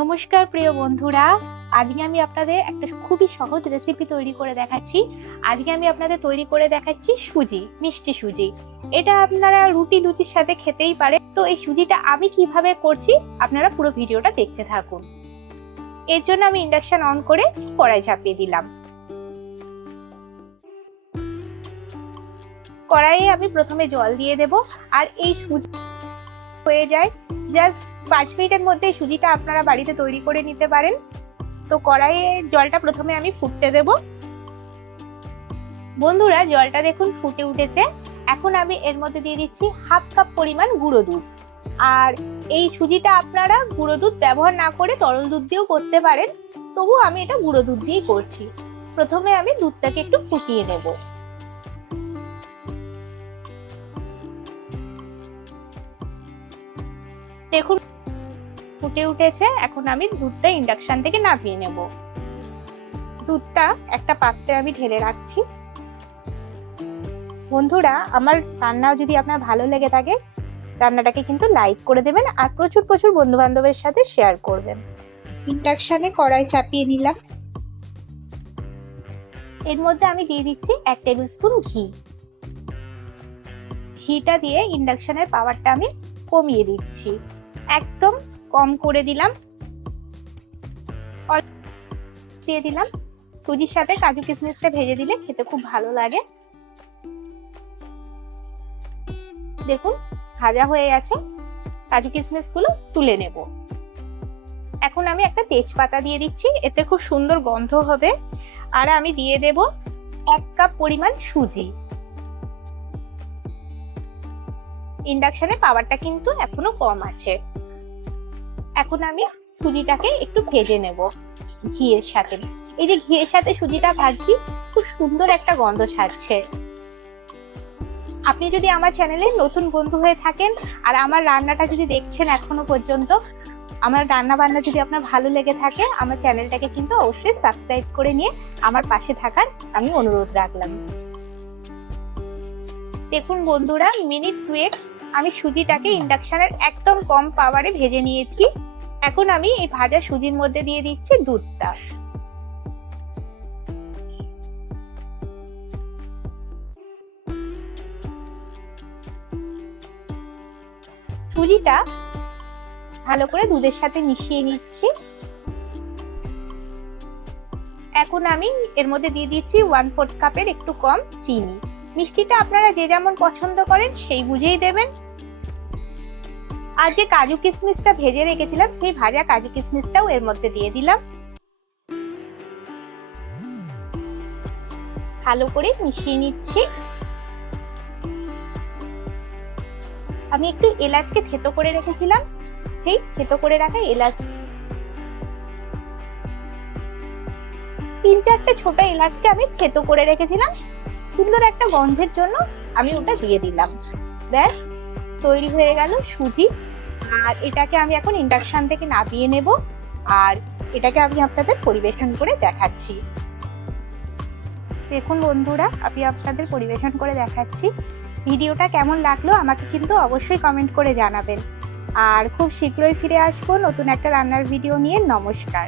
নমস্কার প্রিয় বন্ধুরা, আজকে আমি আপনাদের একটা খুবই সহজ রেসিপি তৈরি করে দেখাচ্ছি। আজকে আমি আপনাদের তৈরি করে দেখাচ্ছি সুজি, মিষ্টি সুজি। এটা আপনারা রুটি, লুচির সাথে খেতেই পারে তো এই সুজিটা আমি কীভাবে করছি, আপনারা পুরো ভিডিওটা দেখতে থাকুন। এর জন্য আমি ইন্ডাকশন অন করে কড়াই চাপিয়ে দিলাম। কড়াইয়ে আমি প্রথমে জল দিয়ে দেব, আর এই সুজি হয়ে যায়। জাস্ট পাঁচ মিনিটের মধ্যে সুজিটা আপনারা বাড়িতে তৈরি করে নিতে পারেন। তো কড়াইয়ে জলটা প্রথমে আমি ফুটতে দেব। বন্ধুরা, জলটা দেখুন ফুটে উঠেছে। এখন আমি এর মধ্যে দিয়ে দিচ্ছি হাফ কাপ পরিমাণ গুঁড়ো দুধ। আর এই সুজিটা আপনারা গুঁড়ো দুধ ব্যবহার না করে তরল দুধ দিয়েও করতে পারেন। তবু আমি এটা গুঁড়ো দুধ দিয়েই করছি। প্রথমে আমি দুধটাকে একটু ফুটিয়ে নেব। দেখুন, ফুটে উঠেছে। এখন আমি দুধটা ইন্ডাকশান থেকে নামিয়ে নেব। দুধটা একটা পাত্রে আমি ঢেলে রাখছি। বন্ধুরা, আমার রান্না যদি আপনার ভালো লেগে থাকে, রান্নাটাকে কিন্তু লাইক করে দেবেন আর প্রচুর প্রচুর বন্ধু বান্ধবের সাথে শেয়ার করবেন। ইন্ডাকশানে কড়াই চাপিয়ে নিলাম। এর মধ্যে আমি দিয়ে দিচ্ছি এক টেবিল স্পুন ঘি। ঘিটা দিয়ে ইন্ডাকশানের পাওয়ারটা আমি কমিয়ে দিচ্ছি। একদম কম করে দিলাম। দিয়ে দিলাম। সুজির সাথে কাজু কিশমিশটা ভেজে দিলে খেতে খুব ভালো লাগে। দেখুন, ভাজা হয়ে গেছে। কাজু কিশমিশগুলো তুলে নেব। এখন আমি একটা তেজপাতা দিয়ে দিচ্ছি, এতে খুব সুন্দর গন্ধ হবে। আর আমি দিয়ে দেব এক কাপ পরিমাণ সুজি। ইন্ডাকশনের পাওয়ারটা কিন্তু এখনও কম আছে। এখন আমি সুজিটাকে একটু ভেজে নেব ঘিয়ের সাথে। এই যে ঘিয়ের সাথে সুজিটা ভাজছি, খুব সুন্দর একটা গন্ধ ছাড়ছে। আপনি যদি আমার চ্যানেলে নতুন বন্ধু হয়ে থাকেন আর আমার রান্নাটা যদি দেখছেন এখনও পর্যন্ত, আমার রান্না বান্না যদি আপনার ভালো লেগে থাকে, আমার চ্যানেলটাকে কিন্তু অবশ্যই সাবস্ক্রাইব করে নিয়ে আমার পাশে থাকার আমি অনুরোধ রাখলাম। দেখুন বন্ধুরা মিনিট দুয়েক আমি সুজিটাকে ইন্ডাকশনের একদম কম পাওয়ারে ভেজে নিয়েছি। এখন আমি এই ভাজা সুজির মধ্যে দিয়ে দিচ্ছি দুধটা। সুজিটা ভালো করে দুধের সাথে মিশিয়ে নিচ্ছি। এখন আমি এর মধ্যে দিয়ে দিচ্ছি ওয়ান ফোর্থ কাপের একটু কম চিনি। মিষ্টিটা আপনারা যে যেমন পছন্দ করেন সেই বুঝেই দেবেন। আর যে কাজু কিশমিশটা ভেজে রেখেছিলাম, সেই ভাজা কাজু কিশমিশটাও এর মধ্যে দিয়ে দিলাম। ভালো করে মিশিয়ে নিচ্ছি। আমি একটু এলাচকে থেতো করে রেখেছিলাম। সেই থেতো করে রাখা এলাচ তিন চারটে ছোট এলাচকে আমি থেতো করে রেখেছিলাম। সুন্দর একটা গন্ধের জন্য আমি ওটা দিয়ে দিলাম। ব্যাস। তৈরি হয়ে গেল সুজি। আর এটাকে আমি এখন ইন্ডাকশান থেকে নামিয়ে নেব। আর এটাকে আমি আপনাদের পরিবেশন করে দেখাচ্ছি। দেখুন বন্ধুরা, আমি আপনাদের পরিবেশন করে দেখাচ্ছি। ভিডিওটা কেমন লাগল আমাকে কিন্তু অবশ্যই কমেন্ট করে জানাবেন। আর খুব শীঘ্রই ফিরে আসব নতুন একটা রান্নার ভিডিও নিয়ে। নমস্কার।